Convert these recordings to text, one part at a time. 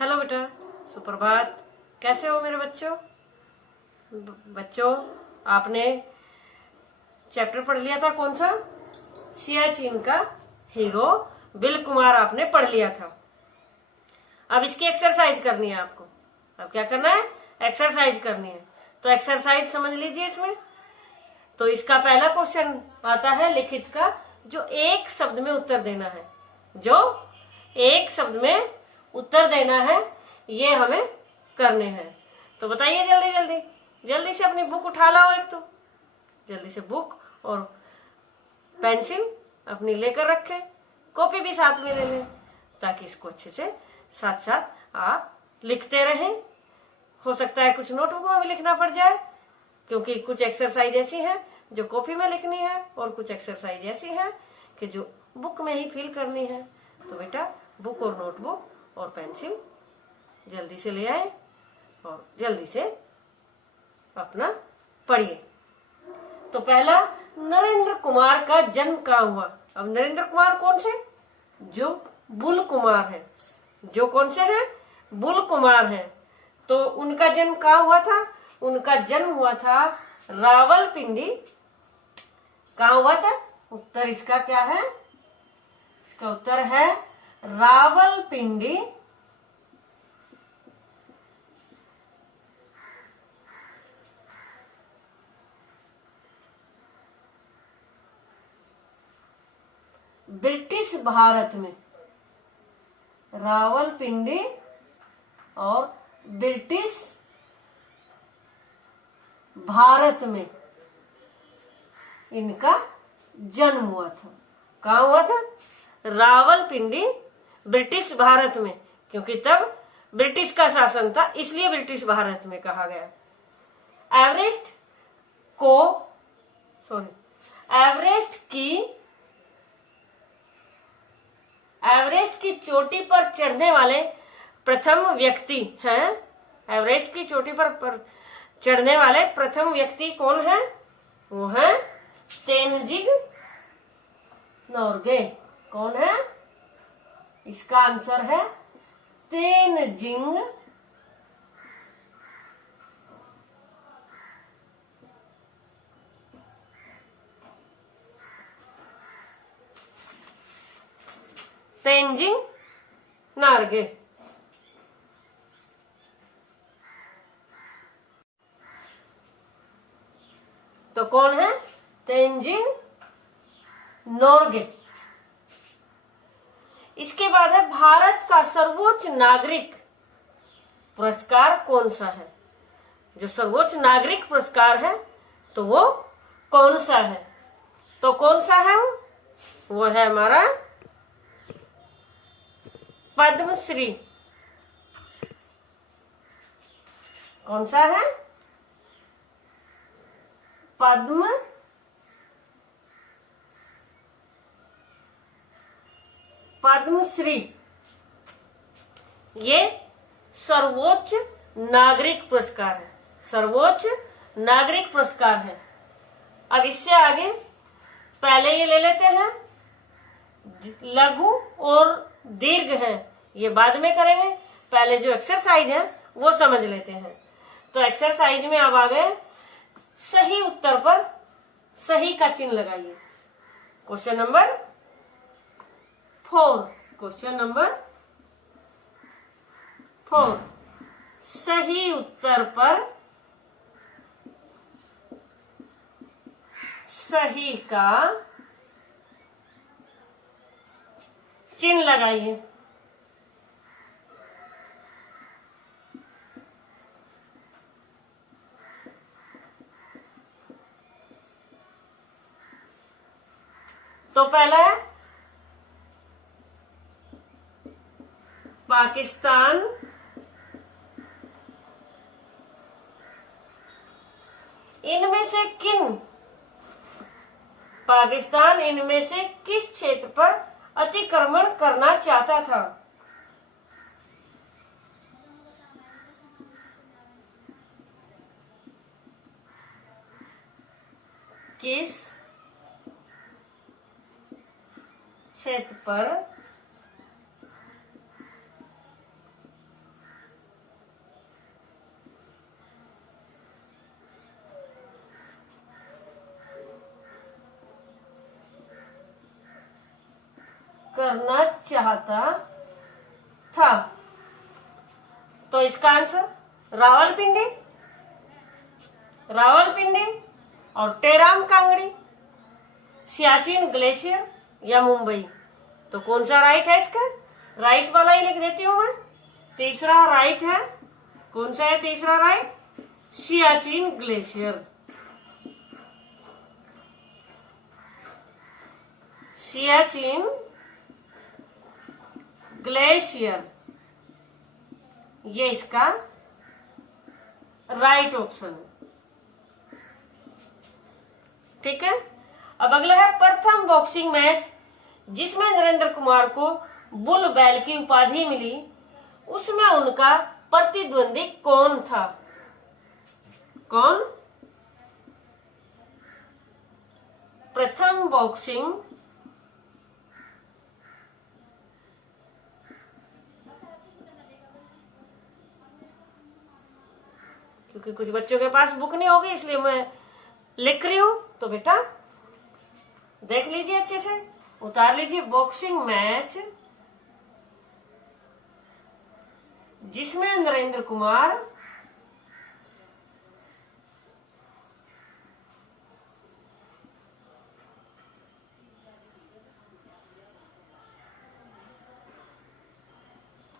Hello बेटा, सुप्रभात। कैसे हो मेरे बच्चों? बच्चों, आपने चैप्टर पढ़ लिया था कौन सा? सियाचिन का हीरो बिल कुमार आपने पढ़ लिया था। अब इसकी एक्सरसाइज करनी है आपको। अब क्या करना है? एक्सरसाइज करनी है। तो एक्सरसाइज समझ लीजिए इसमें। तो इसका पहला क्वेश्चन आता है लिखित का, जो एक शब्द में उत्तर देना है। जो एक शब्द में उत्तर देना है, ये हमें करने हैं। तो बताइए जल्दी जल्दी जल्दी से अपनी बुक उठा लाओ। एक तो जल्दी से बुक और पेंसिल अपनी लेकर रखें, कॉपी भी साथ में ले लें, ताकि इसको अच्छे से साथ साथ आप लिखते रहें। हो सकता है कुछ नोटबुक में भी लिखना पड़ जाए, क्योंकि कुछ एक्सरसाइज ऐसी है जो कॉपी में लिखनी है और कुछ एक्सरसाइज ऐसी है कि जो बुक में ही फिल करनी है। तो बेटा, बुक और नोटबुक और पेंसिल जल्दी से ले आए और जल्दी से अपना पढ़िए। तो पहला, नरेंद्र कुमार का जन्म कहाँ हुआ? अब नरेंद्र कुमार कौन से? जो बुल कुमार है। जो कौन से हैं? बुल कुमार हैं। तो उनका जन्म कहाँ हुआ था? उनका जन्म हुआ था रावलपिंडी। कहाँ हुआ था? उत्तर इसका क्या है? इसका उत्तर है रावलपिंडी। ब्रिटिश भारत में। रावलपिंडी और ब्रिटिश भारत में इनका जन्म हुआ था। कहाँ हुआ था? रावलपिंडी, ब्रिटिश भारत में, क्योंकि तब ब्रिटिश का शासन था, इसलिए ब्रिटिश भारत में कहा गया। एवरेस्ट की चोटी पर चढ़ने वाले प्रथम व्यक्ति हैं। एवरेस्ट की चोटी पर चढ़ने वाले प्रथम व्यक्ति कौन है? वो है तेनजिंग नोर्गे। कौन है? इसका आंसर है तेनजिंग तेनजिंग नोर्गे। तो कौन है? तेनजिंग नोर्गे। इसके बाद है, भारत का सर्वोच्च नागरिक पुरस्कार कौन सा है? जो सर्वोच्च नागरिक पुरस्कार है, तो वो कौन सा है? तो कौन सा है वो है हमारा पद्मश्री। कौन सा है? पद्मश्री। ये सर्वोच्च नागरिक पुरस्कार है। सर्वोच्च नागरिक पुरस्कार है। अब इससे आगे पहले ये ले लेते हैं, लघु और दीर्घ है, ये बाद में करेंगे। पहले जो एक्सरसाइज है वो समझ लेते हैं। तो एक्सरसाइज में अब आ गए, सही उत्तर पर सही का चिन्ह लगाइए। क्वेश्चन नंबर 4 सही उत्तर पर सही का चिन्ह लगाइए। तो पहला है पाकिस्तान। पाकिस्तान इनमें से किस क्षेत्र पर अतिक्रमण करना चाहता था? किस क्षेत्र पर करना चाहता था। तो इसका आंसर रावलपिंडी, रावलपिंडी और टेराम कांगड़ी, सियाचिन ग्लेशियर या मुंबई। तो कौन सा राइट है इसका? राइट वाला ही लिख देती हूं मैं। तीसरा राइट है, कौन सा है तीसरा right? Siachen glacier. Siachen glacier, ये इसका राइट ऑप्शन है। ठीक है। अब अगला है प्रथम बॉक्सिंग मैच जिसमें नरेंद्र कुमार को बुल बैल की उपाधि मिली, उसमें उनका प्रतिद्वंदी कौन था? कौन? प्रथम बॉक्सिंग क्योंकि कुछ बच्चों के पास बुक नहीं होगी इसलिए मैं लिख रही हूं, तो बेटा देख लीजिए अच्छे से, उतार लीजिए। बॉक्सिंग मैच जिसमें नरेंद्र कुमार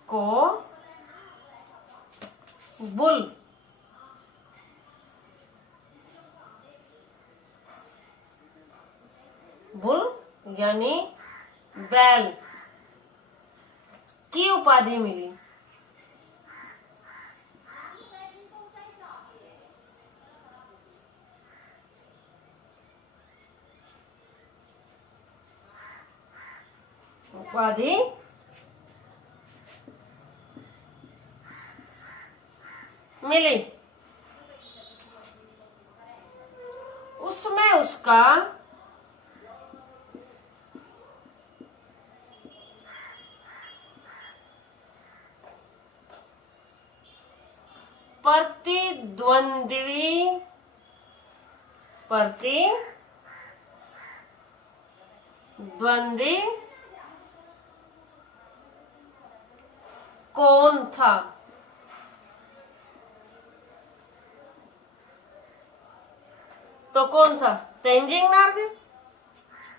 को बुल यानी बैल की उपाधि मिली। उपाधि मिली, उसमें उसका प्रतिद्वंदी कौन था? तो कौन था? Tenzing Norgay,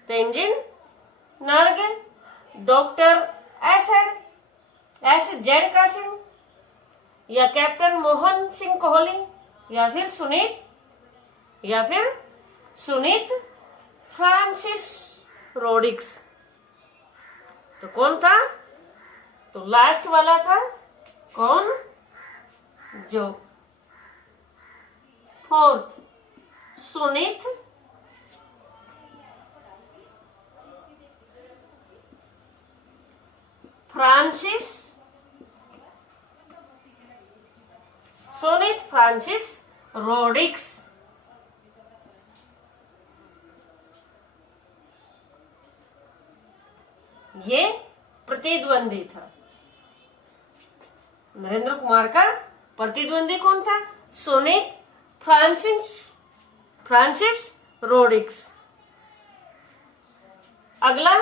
Tenzing Norgay, doctor S Z Qasim, या कैप्टन मोहन सिंह कोहली, या फिर सुनीत फ्रांसिस रोड्रिग्स। तो कौन था? तो लास्ट वाला था कौन? जो फोर्थ, सुनीत फ्रांसिस रोड्रिग्स। ये प्रतिद्वंदी था। नरेंद्र कुमार का प्रतिद्वंदी कौन था? सुनीत फ्रांसिस रोड्रिग्स। अगला,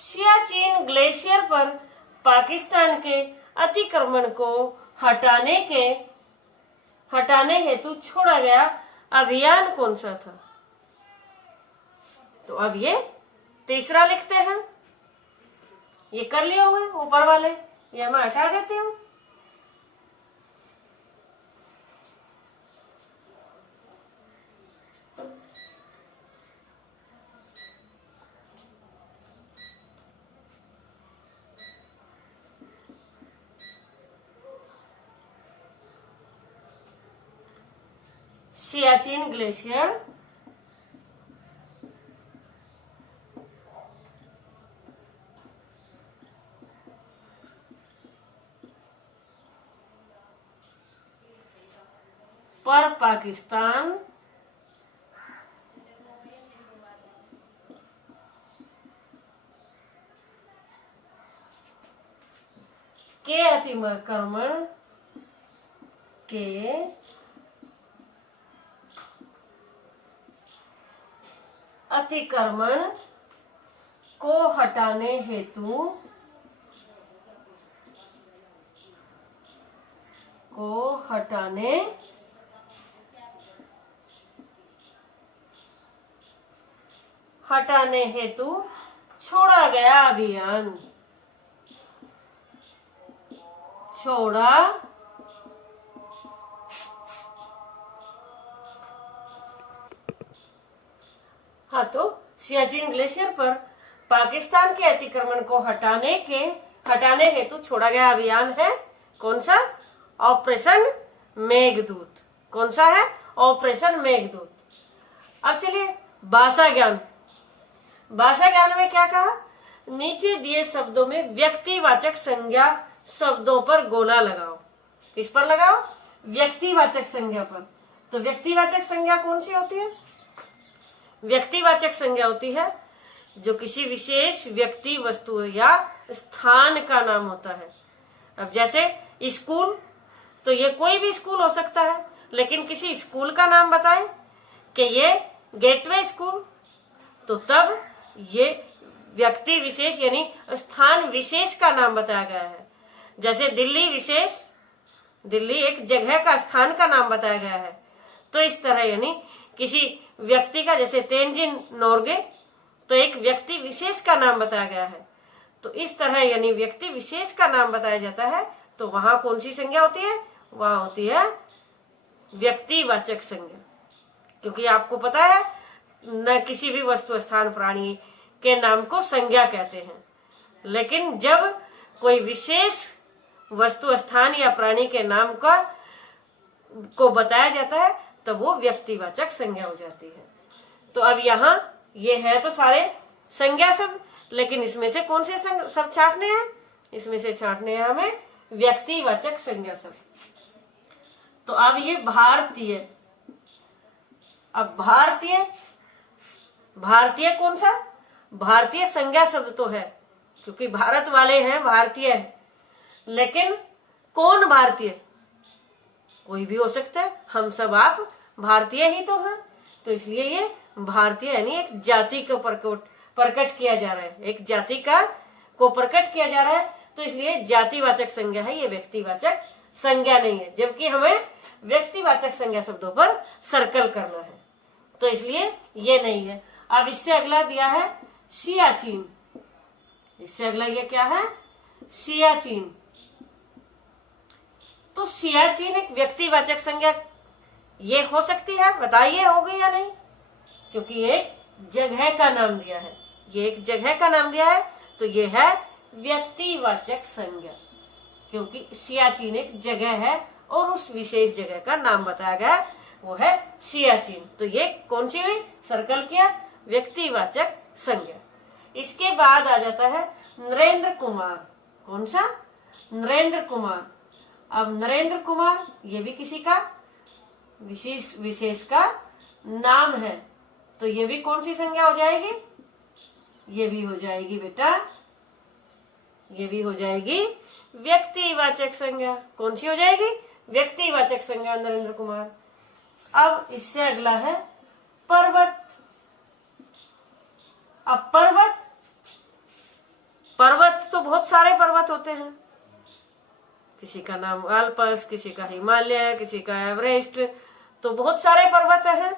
सियाचिन ग्लेशियर पर पाकिस्तान के अतिक्रमण को हटाने हेतु छोड़ा गया अभियान कौन सा था? तो अब ये तीसरा लिखते हैं। ये कर लिए होंगे ऊपर वाले, ये मैं हटा देती हूं। सियाचिन ग्लेशियर पर पाकिस्तान के अतिक्रमण के को हटाने हेतु हटाने हेतु छोड़ा गया अभियान। छोड़ा हाँ, तो सियाचिन ग्लेशियर पर पाकिस्तान के अतिक्रमण को हटाने हेतु छोड़ा गया अभियान है कौन सा? ऑपरेशन मेघदूत। कौन सा है? ऑपरेशन मेघदूत। अब चलिए भाषा ज्ञान। भाषा ज्ञान में क्या कहा? नीचे दिए शब्दों में व्यक्तिवाचक संज्ञा शब्दों पर गोला लगाओ। किस पर लगाओ? व्यक्तिवाचक संज्ञा पर। तो व्यक्तिवाचक संज्ञा कौन सी होती है? व्यक्तिवाचक संज्ञा होती है जो किसी विशेष व्यक्ति, वस्तु या स्थान का नाम होता है। अब जैसे स्कूल, तो ये कोई भी स्कूल हो सकता है, लेकिन किसी स्कूल का नाम बताएं कि ये गेटवे स्कूल, तो तब ये व्यक्ति विशेष यानी स्थान विशेष का नाम बताया गया है। जैसे दिल्ली विशेष, दिल्ली एक जगह का, स्थान का नाम बताया गया है। तो इस तरह यानी किसी व्यक्ति का, जैसे तेंजिन नोर्गे, तो एक व्यक्ति विशेष का नाम बताया गया है। तो इस तरह यानी व्यक्ति विशेष का नाम बताया जाता है, तो वहां कौन सी संज्ञा होती है? वहां होती है व्यक्तिवाचक संज्ञा। क्योंकि आपको पता है न किसी भी वस्तु, स्थान, प्राणी के नाम को संज्ञा कहते हैं, लेकिन जब कोई विशेष वस्तु, स्थान या प्राणी के नाम को बताया जाता है तो वो व्यक्तिवाचक संज्ञा हो जाती है। तो अब यहाँ ये है तो सारे संज्ञा शब्द, लेकिन इसमें से कौन से शब्द छांटने हैं? इसमें से छांटने हैं हमें व्यक्तिवाचक संज्ञा शब्द। तो अब ये भारतीय। अब भारतीय कौन सा? भारतीय संज्ञा शब्द तो है, क्योंकि भारत वाले हैं, भारतीय है। लेकिन कौन भारतीय? कोई भी हो सकता है, हम सब आप भारतीय ही तो हैं। तो इसलिए ये भारतीय यानी एक जाति को प्रकट किया जा रहा है, एक जाति को प्रकट किया जा रहा है। तो इसलिए जातिवाचक संज्ञा है, ये व्यक्तिवाचक संज्ञा नहीं है। जबकि हमें व्यक्तिवाचक संज्ञा शब्दों पर सर्कल करना है, तो इसलिए ये नहीं है। अब इससे अगला दिया है सियाचिन। इससे अगला ये क्या है? सियाचिन। तो सियाचिन एक व्यक्तिवाचक संज्ञा ये हो सकती है, बताइए होगी या नहीं? क्योंकि एक जगह का नाम दिया है, ये एक जगह का नाम दिया है, तो ये है व्यक्तिवाचक संज्ञा। क्योंकि सियाचिन एक जगह है और उस विशेष जगह का नाम बताया गया, वो है सियाचिन। तो ये कौन सी हुई? सर्कल किया, व्यक्तिवाचक संज्ञा। इसके बाद आ जाता है नरेंद्र कुमार। कौन सा? नरेंद्र कुमार। अब नरेंद्र कुमार ये भी किसी का विशेष का नाम है, तो ये भी कौन सी संज्ञा हो जाएगी? ये भी हो जाएगी बेटा, ये भी हो जाएगी व्यक्तिवाचक संज्ञा। कौन सी हो जाएगी? व्यक्तिवाचक संज्ञा, नरेंद्र कुमार। अब इससे अगला है पर्वत। अब पर्वत तो बहुत सारे पर्वत होते हैं, किसी का नाम आल्पस, किसी का हिमालय, किसी का एवरेस्ट, तो बहुत सारे पर्वत हैं।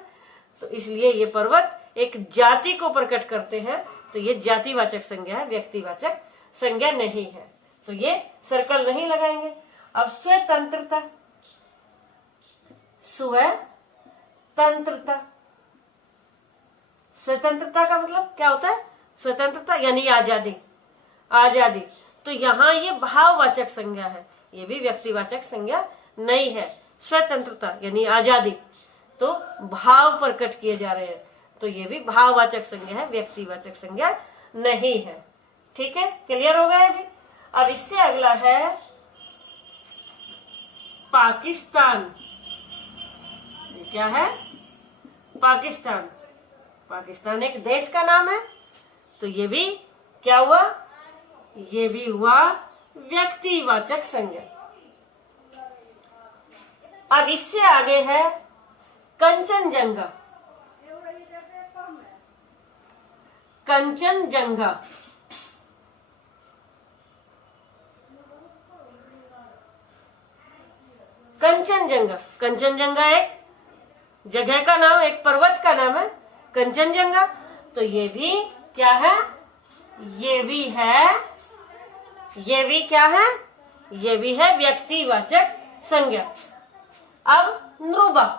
तो इसलिए ये पर्वत एक जाति को प्रकट करते हैं, तो ये जातिवाचक संज्ञा है, व्यक्तिवाचक संज्ञा नहीं है। तो ये सर्कल नहीं लगाएंगे। अब स्वतंत्रता। स्वतंत्रता का मतलब क्या होता है? स्वतंत्रता यानी आजादी। आजादी, तो यहाँ ये भाववाचक संज्ञा है, ये भी व्यक्तिवाचक संज्ञा नहीं है। स्वतंत्रता यानी आजादी, तो भाव प्रकट किए जा रहे हैं, तो ये भी भाववाचक संज्ञा है, व्यक्तिवाचक संज्ञा नहीं है। ठीक है, क्लियर हो गया जी। अब इससे अगला है पाकिस्तान। ये क्या है? पाकिस्तान। पाकिस्तान एक देश का नाम है, तो ये भी क्या हुआ? ये भी हुआ व्यक्तिवाचक संज्ञा। अब इससे आगे है कंचनजंगा। कंचनजंगा। कंचनजंगा, कंचनजंगा एक जगह का नाम, एक पर्वत का नाम है कंचनजंगा। तो ये भी क्या है, ये भी है, ये भी क्या है, ये भी है व्यक्तिवाचक संज्ञा। अब नुब्रा,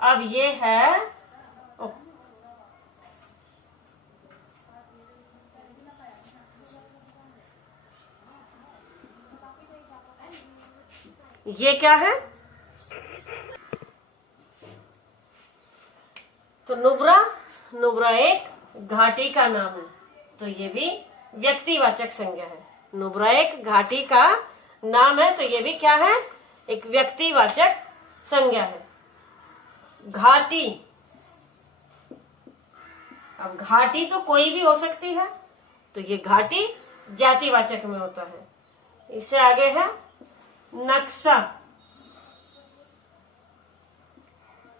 अब ये है ये क्या है, तो नुब्रा, नुब्रा एक घाटी का नाम है। तो ये भी व्यक्तिवाचक संज्ञा है। नुब्रा एक घाटी का नाम है, तो ये भी क्या है, एक व्यक्तिवाचक संज्ञा है। घाटी, अब घाटी तो कोई भी हो सकती है, तो ये घाटी जातिवाचक में होता है। इससे आगे है नक्शा,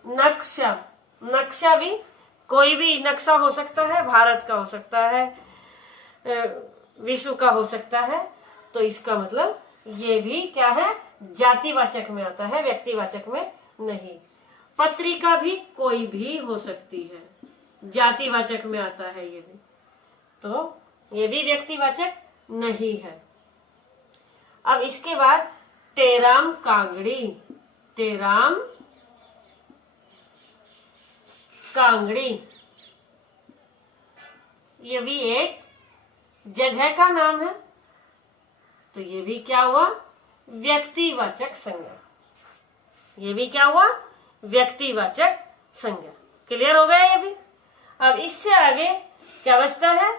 नक्शा, नक्शा भी कोई भी नक्शा हो सकता है, भारत का हो सकता है, विश्व का हो सकता है। तो इसका मतलब ये भी क्या है, जातिवाचक में आता है, व्यक्तिवाचक में नहीं। पत्रिका भी कोई भी हो सकती है, जातिवाचक में आता है ये भी, तो ये भी व्यक्तिवाचक नहीं है। अब इसके बाद टेराम कांगड़ी, टेराम कांगड़ी, ये भी एक जगह का नाम है। तो ये भी क्या हुआ, व्यक्तिवाचक संज्ञा, ये भी क्या हुआ, व्यक्तिवाचक संज्ञा। क्लियर हो गया ये भी। अब इससे आगे क्या बचता है,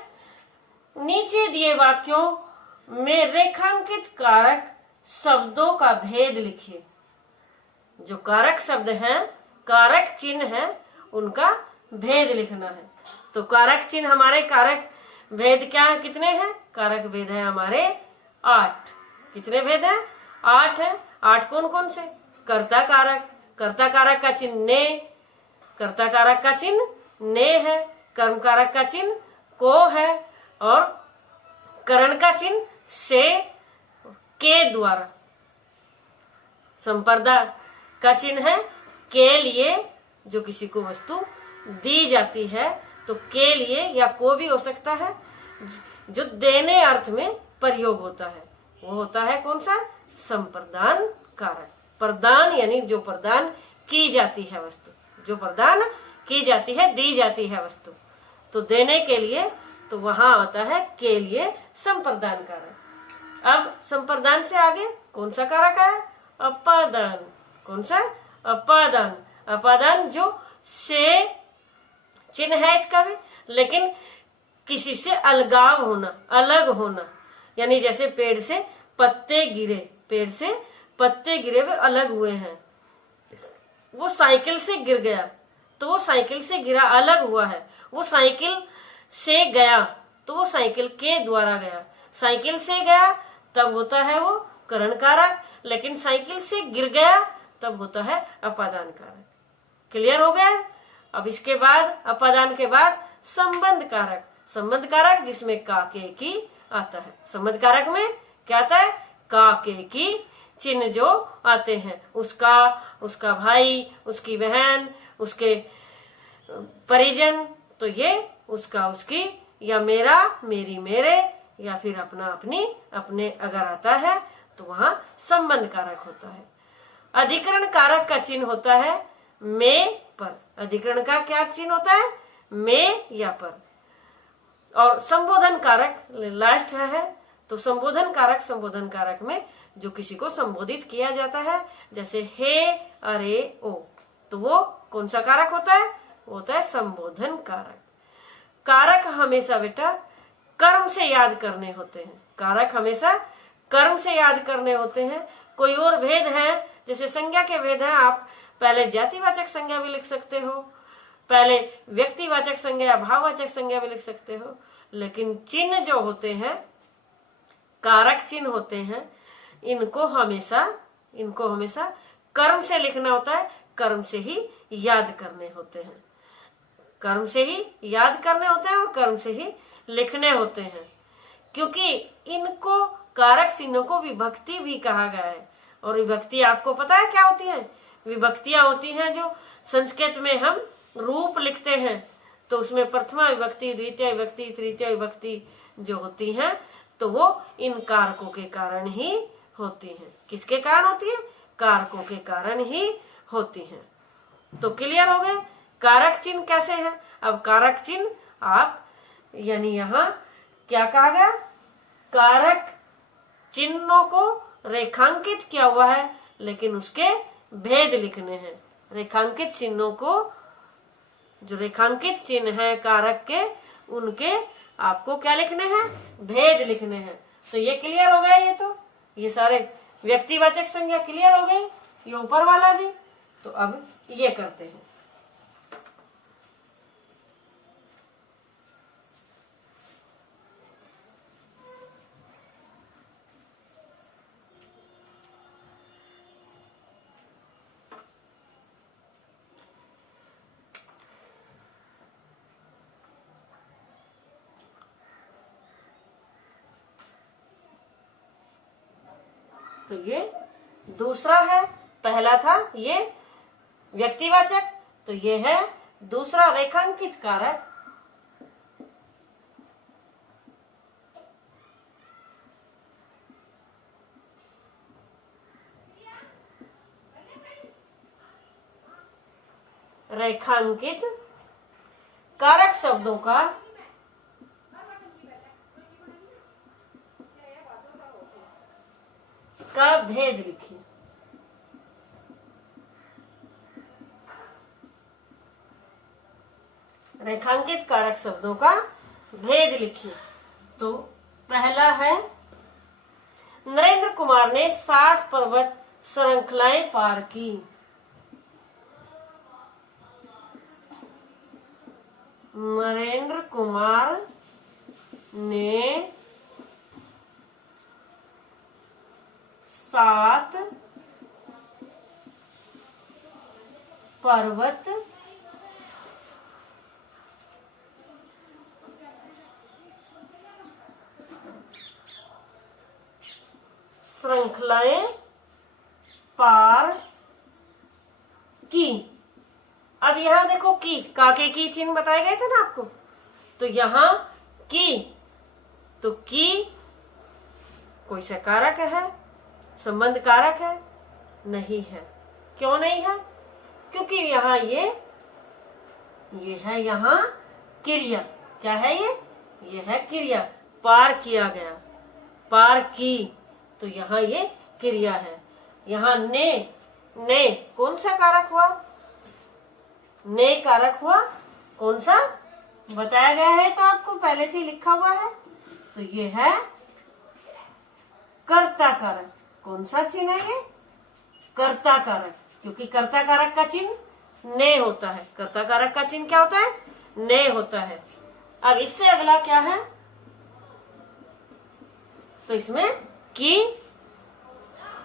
नीचे दिए वाक्यों में रेखांकित कारक शब्दों का भेद लिखिए। जो कारक शब्द हैं, कारक चिन्ह है, उनका भेद लिखना है। तो कारक चिन्ह हमारे, कारक भेद क्या है, कितने हैं, कारक भेद है हमारे 8। कितने भेद हैं, 8 है। 8 कौन कौन से, कर्ता कारक, कर्ता कारक का चिन्ह ने, कर्ता कारक का चिन्ह ने है, कर्म कारक का चिन्ह को है, और करण का चिन्ह से के द्वारा, संपर्दा का चिन्ह है के लिए, जो किसी को वस्तु दी जाती है, तो के लिए या को भी हो सकता है, जो देने अर्थ में प्रयोग होता है, वो होता है कौन सा, संप्रदान कारक। प्रदान यानी जो प्रदान की जाती है वस्तु, जो प्रदान की जाती है, दी जाती है वस्तु, तो देने के लिए, तो वहां आता है के लिए संप्रदान कारक। अब संप्रदान से आगे कौन सा कारक है, अपादान। कौन सा, अपादान। अपादान जो से चिन्ह है इसका भी, लेकिन किसी से अलगाव होना, अलग होना, यानी जैसे पेड़ से पत्ते गिरे, पेड़ से पत्ते गिरे हुए अलग हुए हैं, वो साइकिल से गिर गया, तो वो साइकिल से गिरा अलग हुआ है। वो साइकिल से गया, तो वो साइकिल के द्वारा गया, साइकिल से गया तब होता है वो करण कारक, लेकिन साइकिल से गिर गया तब होता है अपादान कारक। क्लियर हो गया। अब इसके बाद, अपादान के बाद संबंध कारक। संबंध कारक जिसमें का के की आता है। संबंध कारक में क्या आता है, का के की चिन्ह जो आते हैं, उसका, उसका भाई, उसकी बहन, उसके परिजन, तो ये उसका, उसकी, या मेरा, मेरी, मेरे, या फिर अपना, अपनी, अपने अगर आता है तो वहां संबंध कारक होता है। अधिकरण कारक का चिन्ह होता है में, पर। अधिकरण का क्या चिन्ह होता है, में या पर। और संबोधन कारक लास्ट है, तो संबोधन कारक, संबोधन कारक में जो किसी को संबोधित किया जाता है, जैसे हे, अरे, ओ, तो वो कौन सा कारक होता है, वो होता है संबोधन कारक। कारक हमेशा बेटा कर्म से याद करने होते हैं, कारक हमेशा कर्म से याद करने होते हैं। कोई और भेद है, जैसे संज्ञा के भेद है, आप पहले जातिवाचक संज्ञा भी लिख सकते हो, पहले व्यक्तिवाचक संज्ञा या भाववाचक संज्ञा भी लिख सकते हो, लेकिन चिन्ह जो होते हैं, कारक चिन्ह होते हैं, इनको हमेशा कर्म से लिखना होता है। कर्म से ही याद करने होते हैं, कर्म से ही याद करने होते हैं और कर्म से ही लिखने होते हैं, क्योंकि इनको कारक चिन्हों को विभक्ति भी कहा गया है। और विभक्ति आपको पता है क्या होती है? विभक्तियां होती हैं जो संस्कृत में हम रूप लिखते हैं, तो उसमें प्रथमा विभक्ति, द्वितीय विभक्ति, तृतीय विभक्ति जो होती हैं, तो वो इन कारकों के कारण ही होती हैं। किसके कारण होती है? कारकों के कारण ही होती हैं। तो क्लियर हो गए कारक चिन्ह कैसे हैं। अब कारक चिन्ह आप यानी यहाँ क्या कहा गया? कारक चिन्हों को रेखांकित किया हुआ है, लेकिन उसके भेद लिखने हैं। रेखांकित चिन्हों को, जो रेखांकित चिन्ह है कारक के, उनके आपको क्या लिखने हैं? भेद लिखने हैं। तो ये क्लियर हो गया। ये सारे व्यक्तिवाचक संज्ञा क्लियर हो गई, ये ऊपर वाला भी। तो अब ये करते हैं। तो ये दूसरा है, पहला था ये व्यक्तिवाचक, तो ये है दूसरा रेखांकित कारक। रेखांकित कारक शब्दों का भेद लिखिए। रेखांकित कारक शब्दों का भेद लिखिए। तो पहला है, नरेंद्र कुमार ने 60 पर्वत श्रृंखलाएं पार की। नरेंद्र कुमार ने 7 पर्वत श्रृंखलाएं पार की। अब यहाँ देखो की, काके की चिन्ह बताए गए थे ना आपको, तो यहाँ की, तो की कोई सा कारक है? संबंध कारक है? नहीं है। क्यों नहीं है? क्योंकि यहाँ ये है यहाँ क्रिया। क्या है ये है क्रिया। पार किया गया, पार की, तो यहाँ ये क्रिया है। यहाँ ने कौन सा कारक हुआ? ने कारक हुआ। कौन सा? बताया गया है, तो आपको पहले से ही लिखा हुआ है। तो ये है कर्ता कारक। कौन सा चिन्ह है ये? कर्ता कारक, क्योंकि कर्ता कारक का चिन्ह ने होता है। कर्ता कारक का चिन्ह क्या होता है? ने होता है। अब इससे अगला क्या है? तो इसमें की,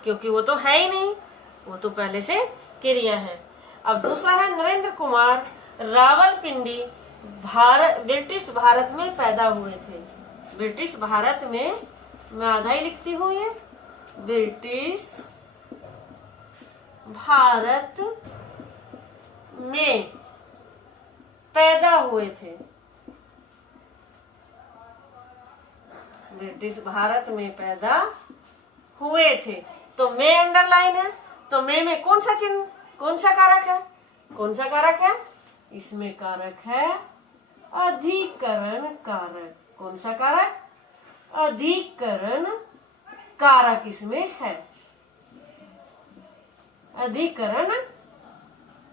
क्योंकि वो तो है ही नहीं, वो तो पहले से क्रिया है। अब दूसरा है, नरेंद्र कुमार रावलपिंडी ब्रिटिश भारत में पैदा हुए थे। ब्रिटिश भारत में, मैं आधा ही लिखती हूँ, ये ब्रिटिश भारत में पैदा हुए थे। ब्रिटिश भारत में पैदा हुए थे। तो में अंडरलाइन है, तो में कौन सा चिन्ह, कौन सा कारक है? कौन सा कारक है? इसमें कारक है अधिकरण कारक। कौन सा कारक? अधिकरण कारक इसमें है। अधिकरण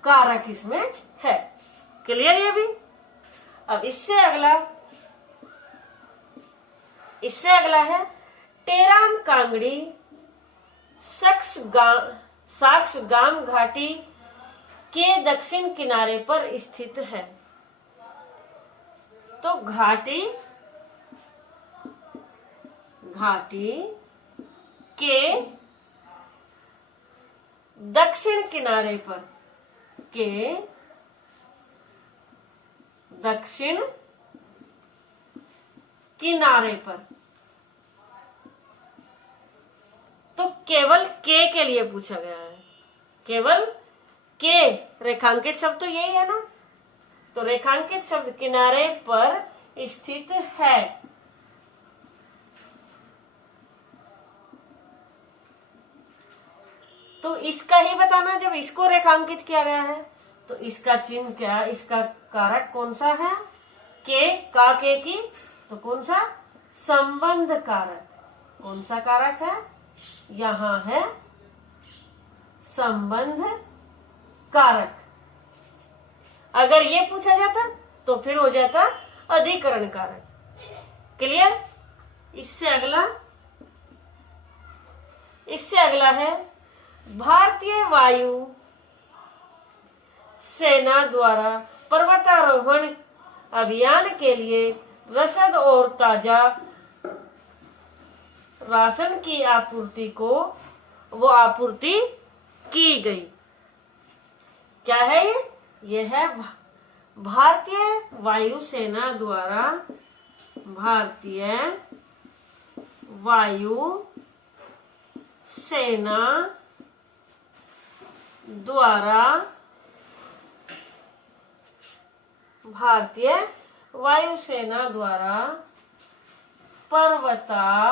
कारक इसमें है। क्लियर ये भी। अब इससे अगला है, टेराम कांगड़ी साक्सगाम घाटी के दक्षिण किनारे पर स्थित है। तो घाटी के दक्षिण किनारे पर के दक्षिण किनारे पर। तो केवल के लिए पूछा गया है, केवल के रेखांकित शब्द तो यही है ना, तो रेखांकित शब्द किनारे पर स्थित है। तो इसका ही बताना, जब इसको रेखांकित किया गया है तो इसका चिन्ह क्या, इसका कारक कौन सा है, के की, तो कौन सा, संबंध कारक। कौन सा कारक है, यहां है संबंध कारक। अगर ये पूछा जाता तो फिर हो जाता अधिकरण कारक। क्लियर। इससे अगला है भारतीय वायु सेना द्वारा पर्वतारोहण अभियान के लिए रसद और ताजा राशन की आपूर्ति को वो आपूर्ति की गई। क्या है ये है भारतीय वायुसेना द्वारा, भारतीय वायु सेना द्वारा, भारतीय वायुसेना द्वारा पर्वतारोहण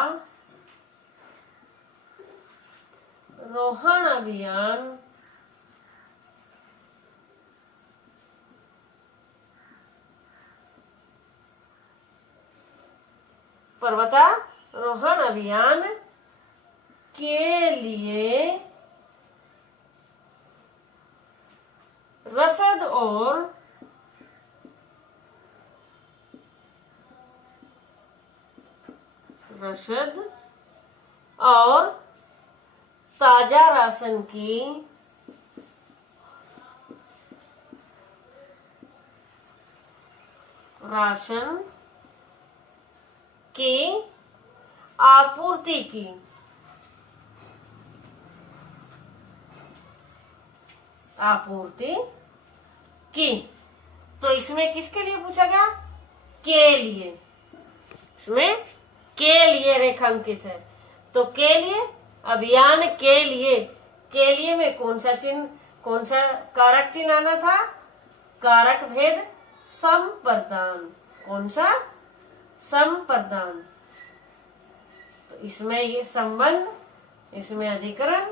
अभियान के लिए रसद और ताजा राशन की आपूर्ति की। तो इसमें किसके लिए पूछा गया, के लिए। इसमें के लिए रेखांकित है, तो के लिए, अभियान के लिए में कौन सा चिन्ह, कौन सा कारक चिन्ह आना था, कारक भेद संप्रदान। कौन सा, संप्रदान। तो इसमें ये संबंध, इसमें अधिकरण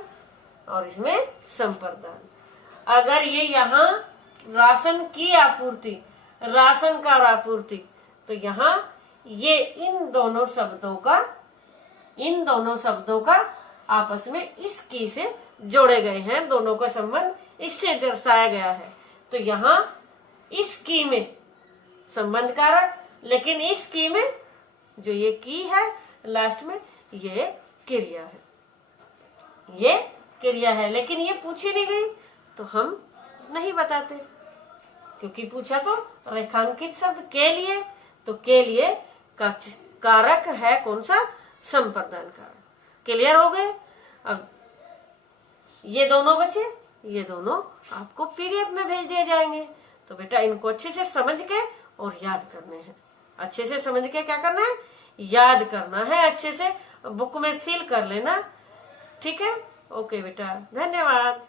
और इसमें संप्रदान। अगर ये यहाँ राशन की आपूर्ति, राशन का आपूर्ति, तो यहाँ ये इन दोनों शब्दों का आपस में इस की से जोड़े गए हैं, दोनों का संबंध इससे दर्शाया गया है। तो यहाँ इस की में संबंध कारक, लेकिन इस की में जो ये की है लास्ट में, ये क्रिया है, लेकिन ये पूछी नहीं गई तो हम नहीं बताते, क्योंकि पूछा तो रेखांकित शब्द के लिए, तो के लिए का कारक है कौन सा, संप्रदान कारक। क्लियर हो गए। अब ये दोनों बचे, ये दोनों आपको पीडीएफ में भेज दिए जाएंगे। तो बेटा इनको अच्छे से समझ के और याद करने हैं। अच्छे से समझ के क्या करना है, याद करना है, अच्छे से बुक में फिल कर लेना। ठीक है, ओके बेटा, धन्यवाद।